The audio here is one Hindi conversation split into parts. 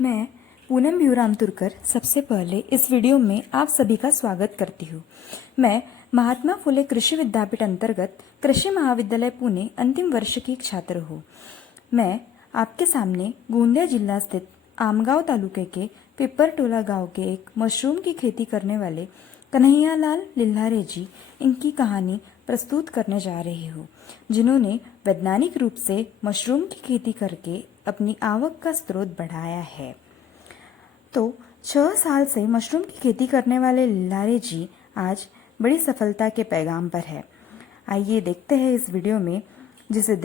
मैं पूनम भीवराम तुरकर सबसे पहले इस वीडियो में आप सभी का स्वागत करती हूँ। मैं महात्मा फुले कृषि विद्यापीठ अंतर्गत कृषि महाविद्यालय पुणे अंतिम वर्ष की छात्र हूँ। मैं आपके सामने गोंदिया जिला स्थित आमगांव तालुके के पिपरटोला गांव के एक मशरूम की खेती करने वाले कन्हैयालाल लिल्हारे जी इनकी कहानी प्रस्तुत करने जा रही हूँ, जिन्होंने वैज्ञानिक रूप से मशरूम की खेती करके अपनी आवक का स्रोत बढ़ाया है। तो 6 साल से मशरूम की खेती करने वाले लिल्हारे जी आज बड़ी सफलता के पैगाम पर है। आइए देखते हैं इस वीडियो में, जिसे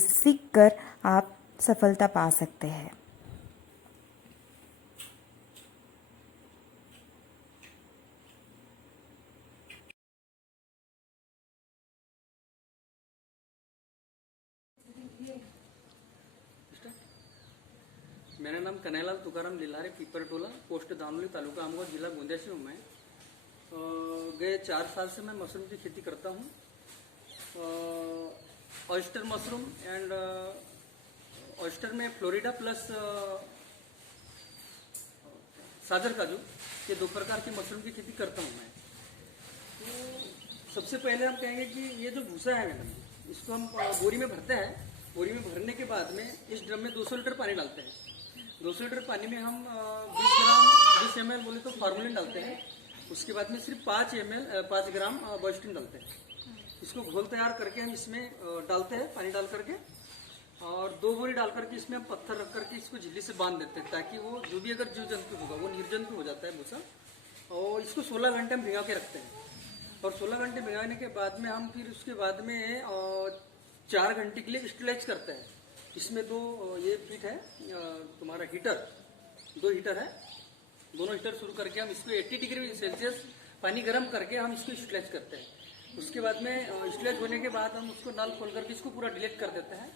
सीखकर आप सफलता पा सकते हैं। मेरा नाम कन्हैयालाल तुकाराम लिल्हारे, पिपरटोला, पोस्ट दामोली, तालुका आमगांव, जिला गोंदिया से हूँ मैं। गए 4 साल से मैं मशरूम की खेती करता हूँ। ऑयस्टर मशरूम एंड ऑयस्टर में फ्लोरिडा प्लस सागर काजू, ये 2 प्रकार की मशरूम की खेती करता हूँ मैं। तो सबसे पहले हम कहेंगे कि ये जो भूसा है मैडम, इसको हम बोरी में भरते हैं। बोरी में भरने के बाद में इस ड्रम में 200 लीटर पानी डालते हैं। 200 लीटर पानी में हम 20 ml बोले तो फार्मूलिन डालते हैं। उसके बाद में सिर्फ 5 ग्राम बॉयस्टिन डालते हैं। इसको घोल तैयार करके हम इसमें डालते हैं, पानी डाल करके, और 2 बोरी डाल करके इसमें हम पत्थर रख करके इसको झिल्ली से बांध देते हैं, ताकि वो जो भी अगर जीव जंतु होगा वो निर्जंतु हो जाता है भूसा। और इसको 16 घंटे हम भिगा के रखते हैं। और 16 घंटे भिगाने के बाद में हम फिर उसके बाद में 4 घंटे के लिए स्टेलाइज करते हैं। इसमें 2 ये फीट है तुम्हारा हीटर, 2 हीटर है। दोनों हीटर शुरू करके हम इसको 80 डिग्री सेल्सियस पानी गर्म करके हम इसको स्टेलाइज करते हैं। उसके बाद में स्टेलाइज होने के बाद हम उसको नल खोल करके इसको पूरा डिलीट कर देते हैं।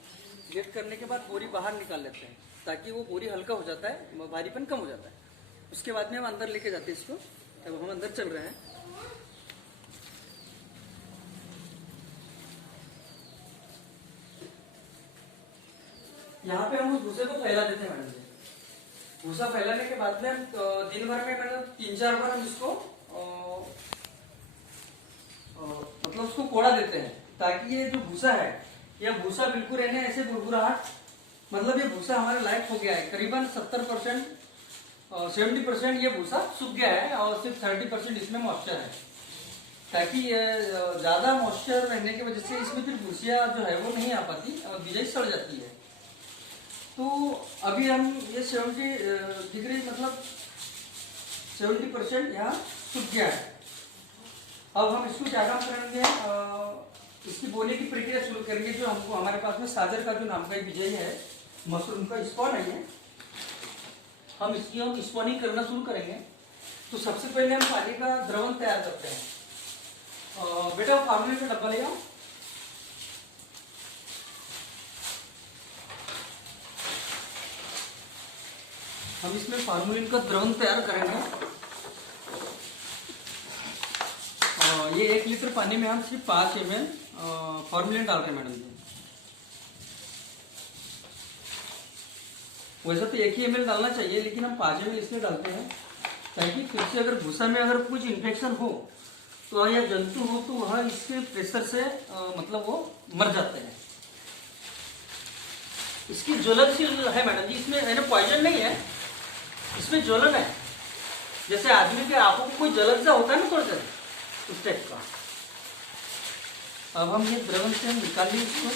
डिलीट करने के बाद बोरी बाहर निकाल लेते हैं, ताकि वो बोरी हल्का हो जाता है, भारीपन कम हो जाता है। उसके बाद में हम अंदर लेके जाते हैं इसको। अब हम अंदर चल रहे हैं। यहाँ पे हम उस भूसे को फैला देते हैं मैडम जी। भूसा फैलाने के बाद में हम दिन भर में मैडम 3-4 बार हम इसको मतलब उसको कोड़ा देते हैं, ताकि ये जो भूसा है, यह भूसा बिल्कुल रहने ऐसे भुरभुराहट, मतलब ये भूसा हमारे लायक हो गया है। करीबन 70% 70% ये भूसा सूख गया है, और सिर्फ 30% इसमें मॉइस्चर है, ताकि ज्यादा मॉइस्चर रहने की वजह से इसमें फिर भूसिया जो है वो नहीं आ पाती और बिजाई सड़ जाती है। तो अभी हम ये 70 डिग्री मतलब 70% यहाँ सूख गया है। अब हम इसको क्या काम करेंगे, इसकी बोने की प्रक्रिया शुरू करेंगे। जो हमको हमारे पास में सागर का जो नाम का एक बीज है मशरूम का, स्पॉन है ये, हम स्पॉनिंग करना शुरू करेंगे। तो सबसे पहले हम पानी का द्रवण तैयार करते हैं। बेटा फार्मूलिन का डब्बा ले आओ। हम इसमें फार्मूलिन का द्रवण तैयार करेंगे। ये 1 लीटर पानी में हम सिर्फ 5 ml फार्मूलिन डाल रहे हैं मैडम जी। वैसे तो 1 ही ml डालना चाहिए, लेकिन हम 5 ml इसलिए डालते हैं, ताकि फिर से अगर भूसा में अगर कुछ इन्फेक्शन हो तो या जंतु हो तो वह इसके प्रेशर से मतलब वो मर जाते हैं। इसकी ज्वलनशील है मैडम जी, इसमें पॉइजन नहीं है, इसमें ज्वलन है। जैसे आदमी के आंखों को कोई जलन सा होता है ना, थोड़ा सा उस टाइप का। अब हम ये द्रवण से हम निकाल लिए इसको,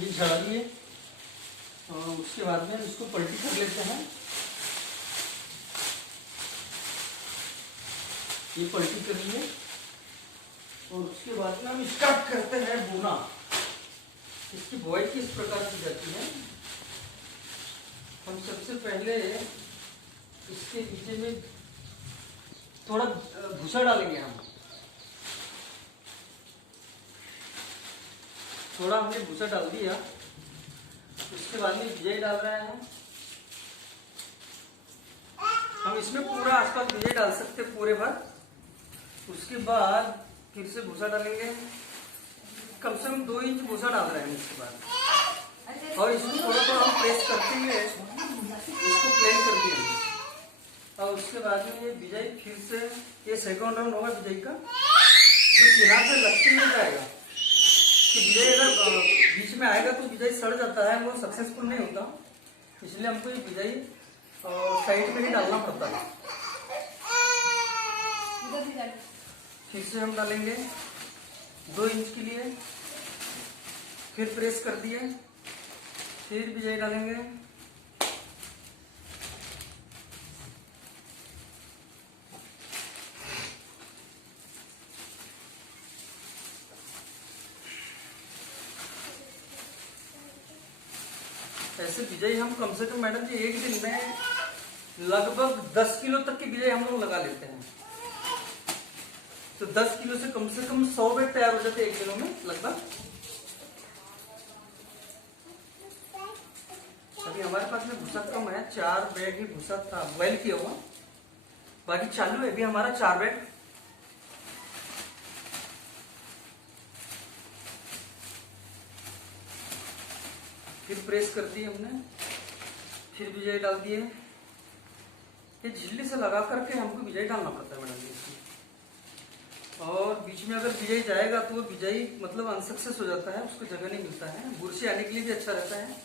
ये झड़ा लिए, और उसके बाद में इसको पलटी कर लेते हैं। ये पलटी कर लिए, और उसके बाद में हम स्टार्ट करते हैं बोना। इसकी बॉयल किस प्रकार की जाती है, हम सबसे पहले इसके पीछे में थोड़ा भूसा डालेंगे। हम थोड़ा हमने भूसा डाल दिया। उसके बाद में बिजाई डाल रहे हैं हम इसमें पूरा आसपास बिजाई डाल सकते पूरे भर। उसके बाद फिर से भूसा डालेंगे, कम से कम 2 इंच भूसा डाल रहे हैं इसके बाद। और इसको थोड़ा थोड़ा हम प्रेस करते हुए और उसके बाद में ये बिजाई फिर से, ये सेकंड राउंड होगा बिजाई का, जो किनार से लगते नहीं जाएगा कि बिजाई अगर बीच में आएगा तो बिजाई सड़ जाता है, वो सक्सेसफुल नहीं होता। इसलिए हमको ये बिजाई साइड में ही डालना पड़ता है। फिर से हम डालेंगे 2 इंच के लिए, फिर प्रेस कर दिए, फिर बिजाई डालेंगे। ऐसे बिजाई हम कम से कम मैडम जी एक दिन में लगभग 10 किलो तक की बिजाई हम लोग लगा लेते हैं। तो 10 किलो से कम 100 बैग तैयार हो जाते हैं एक किलो में लगभग। अभी हमारे पास में भूसा कम है, 4 बैग ही भूसा था बॉयल किया हुआ, बाकी चालू है अभी हमारा 4 बैग। फिर प्रेस कर दिए हमने, फिर बिजाई डाल दिए। ये झिल्ली से लगा करके हमको बिजाई डालना पड़ता है मैडम जी इसमें। और बीच में अगर बिजाई जाएगा तो वो बिजाई मतलब अनसक्सेस हो जाता है, उसको जगह नहीं मिलता है। बुरशी आने के लिए भी अच्छा रहता है।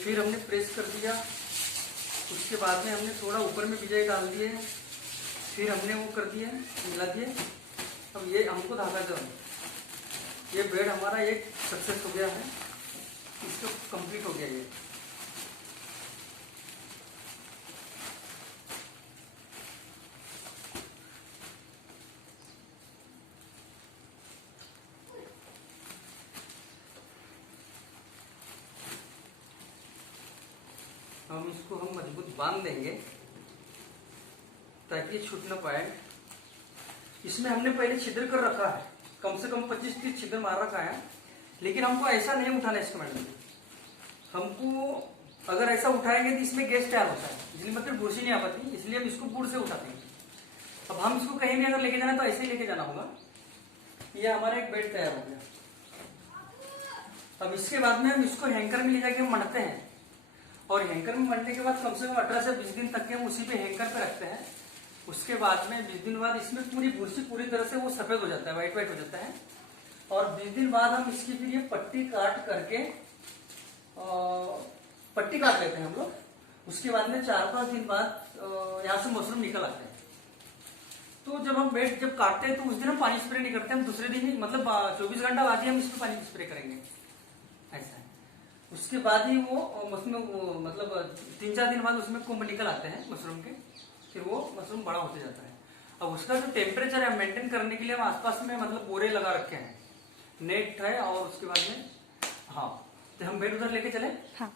फिर हमने प्रेस कर दिया, उसके बाद में हमने थोड़ा ऊपर में बिजाई डाल दिए, फिर हमने वो कर दिए, मिला दिए। अब ये हमको धागा दो, ये बेड हमारा एक सक्सेस हो गया है, इसको कंप्लीट हो गया ये। हम इसको हम मजबूत बांध देंगे ताकि ये छूट ना पाए। इसमें हमने पहले छिद्र कर रखा है, कम से कम 25-30 छिद्र मार रखा है, लेकिन हमको ऐसा नहीं उठाना है इसको मैडम। हमको अगर ऐसा उठाएंगे तो इसमें गैस तैयार होता है, इसलिए मतलब बुरशी नहीं आ पाती, इसलिए हम इसको गुड़ से उठाते हैं। अब हम इसको कहीं भी अगर लेके जाना तो ऐसे ही लेके जाना होगा। ये हमारा एक बेड तैयार हो गया। अब इसके बाद में हम इसको हैंकर में ले जाके मढ़ते हैं, और हैंकर में मढ़ने के बाद कम से कम 18 से 20 दिन तक के हम उसी पे हैंकर पे रखते हैं। उसके बाद में 20 दिन बाद इसमें पूरी बुरशी पूरी तरह से वो सफेद हो जाता है, व्हाइट व्हाइट हो जाता है। और 20 दिन बाद हम इसकी फिर ये पट्टी काट करके पट्टी काट लेते हैं हम लोग। उसके बाद में 4-5 दिन बाद यहाँ से मशरूम निकल आते हैं। तो जब हम बेड जब काटते हैं तो उस दिन हम पानी स्प्रे नहीं करते, हम दूसरे दिन ही मतलब 24 घंटा बाद ही हम इसमें पानी स्प्रे करेंगे, ऐसा है। उसके बाद ही वो मशरूम मतलब 3-4 दिन बाद उसमें कुंभ निकल आते हैं मशरूम के, फिर वो मशरूम बड़ा होते जाता है। अब उसका जो टेम्परेचर है मेंटेन करने के लिए हम आसपास में मतलब बोरे लगा रखे हैं, नेट है। और उसके बाद में हाँ, तो हम बेड उधर लेके चले। हाँ।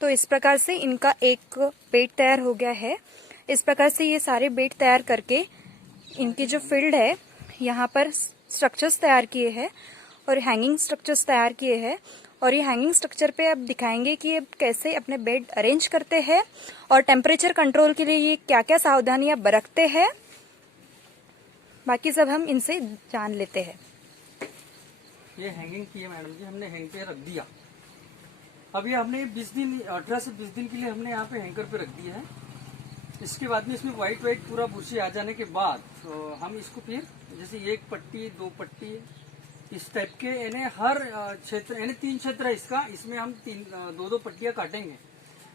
तो इस प्रकार से इनका एक बेड तैयार हो गया है। इस प्रकार से ये सारे बेड तैयार करके इनकी जो फील्ड है यहाँ पर स्ट्रक्चर्स तैयार किए हैं और हैंगिंग स्ट्रक्चर्स तैयार किए हैं। और ये हैंगिंग स्ट्रक्चर पे अब दिखाएंगे कि ये कैसे अपने बेड अरेंज करते हैं और टेम्परेचर कंट्रोल के लिए ये क्या क्या सावधानियां बरतते हैं, बाकी सब हम इनसे जान लेते हैं। ये हैंगिंग की है मैडम जी, हमने हैंग पे रख दिया। अभी हमने 20 दिन 18 से 20 दिन के लिए हमने यहाँ पे हैंकर पे रख दिया है। इसके बाद में इसमें व्हाइट व्हाइट पूरा बुरशी आ जाने के बाद तो हम इसको फिर जैसे 1 पट्टी 2 पट्टी इस टाइप के यानी हर क्षेत्र यानी 3 क्षेत्र है इसका, इसमें हम 2-2 पट्टियां काटेंगे।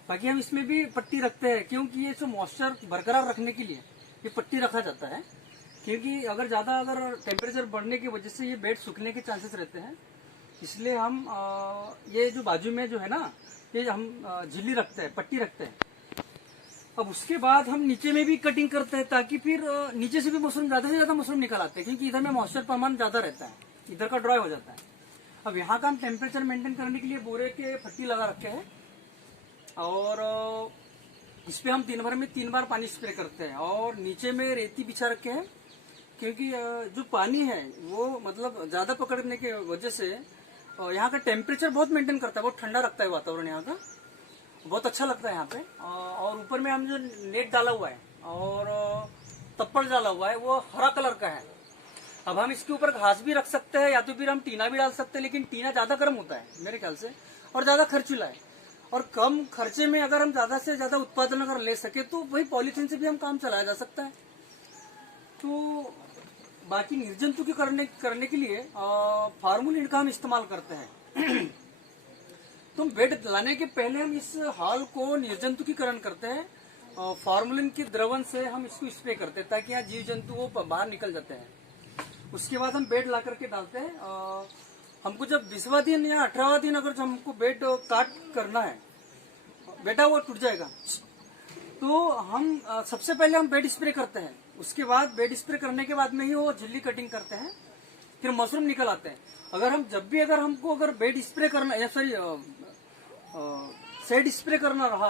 बाकी हम इसमें भी पट्टी रखते हैं क्योंकि ये जो मॉइस्चर बरकरार रखने के लिए ये पट्टी रखा जाता है, क्योंकि अगर ज्यादा अगर टेम्परेचर बढ़ने की वजह से ये बेड सूखने के चांसेस रहते हैं। इसलिए हम ये जो बाजू में जो है ना, ये हम झिल्ली रखते हैं, पट्टी रखते हैं। अब उसके बाद हम नीचे में भी कटिंग करते हैं ताकि फिर नीचे से भी मशरूम ज्यादा से ज्यादा मशरूम निकल आते हैं, क्योंकि इधर में मॉइस्चर प्रमाण ज्यादा रहता है, इधर का ड्राई हो जाता है। अब यहाँ का हम टेम्परेचर मेंटेन करने के लिए बोरे के पट्टी लगा रखे हैं और इस पे हम 3 बार पानी स्प्रे करते हैं। और नीचे में रेती बिछा रखे हैं क्योंकि जो पानी है वो मतलब ज्यादा पकड़ने की वजह से यहाँ का टेम्परेचर बहुत मेंटेन करता है, बहुत ठंडा रखता है वातावरण यहाँ का। बहुत अच्छा लगता है यहाँ पे। और ऊपर में हम जो नेट डाला हुआ है और तप्पड़ डाला हुआ है वो हरा कलर का है। अब हम इसके ऊपर घास भी रख सकते हैं या तो फिर हम टीना भी डाल सकते हैं, लेकिन टीना ज्यादा गर्म होता है मेरे ख्याल से और ज्यादा खर्चीला है। और कम खर्चे में अगर हम ज्यादा से ज्यादा उत्पादन अगर ले सके तो वही पॉलीथीन से भी हम काम चलाया जा सकता है। तो बाकी निर्जंतु की करने के लिए फार्मूलिन का हम इस्तेमाल करते हैं। तो बेड लाने के पहले हम इस हॉल को निर्जंतुकीकरण करते हैं। फार्मूलिन के द्रवन से हम इसको स्प्रे करते हैं ताकि यहाँ जीव जंतु वो बाहर निकल जाते हैं। उसके बाद हम बेड ला करके डालते हैं। हमको जब 20वां दिन या 18वां दिन अगर हमको बेड काट करना है, बेटा वो टूट जाएगा, तो हम सबसे पहले हम बेड स्प्रे करते हैं। उसके बाद बेड स्प्रे करने के बाद में ही वो झिल्ली कटिंग करते हैं, फिर मशरूम निकल आते हैं। अगर हम जब भी अगर हमको अगर बेड स्प्रे करना या सॉरी सेड स्प्रे करना रहा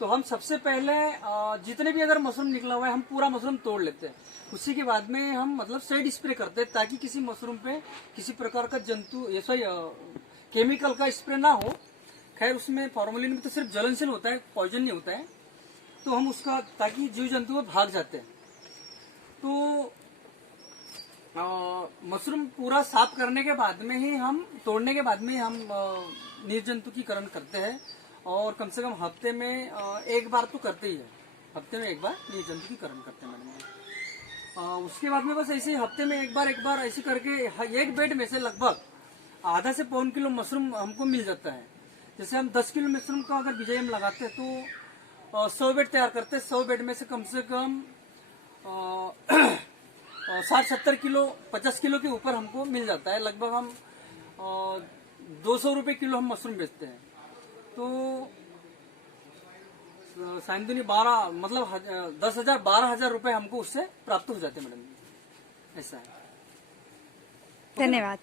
तो हम सबसे पहले जितने भी अगर मशरूम निकला हुआ है हम पूरा मशरूम तोड़ लेते हैं। उसी के बाद में हम मतलब सेड स्प्रे करते हैं ताकि किसी मशरूम पे किसी प्रकार का जंतु या सॉरी केमिकल का स्प्रे ना हो। खैर उसमें फॉर्मूलिन में तो सिर्फ ज्वलनशील होता है, पॉइजन नहीं होता है, तो हम उसका ताकि जीव जंतु भाग जाते हैं। तो मशरूम पूरा साफ करने के बाद में ही हम तोड़ने के बाद में ही हम निर्जंतुकीकरण करते हैं। और कम से कम हफ्ते में एक बार तो करते ही है, हफ्ते में एक बार निर्जंतुकीकरण करते हैं मैडम। उसके बाद में बस ऐसे ही हफ्ते में एक बार ऐसे करके एक बेड में से लगभग आधा से पौन किलो मशरूम हमको मिल जाता है। जैसे हम 10 किलो मशरूम का अगर बीज हम लगाते हैं तो 100 बेड तैयार करते हैं। 100 बेड में से कम 60-70 किलो 50 किलो के ऊपर हमको मिल जाता है। लगभग हम 200 रुपये किलो हम मशरूम बेचते हैं। तो साइंदुनी 12 मतलब 10,000-12,000 रुपये हमको उससे प्राप्त हो जाते हैं मैडम। ऐसा है। धन्यवाद।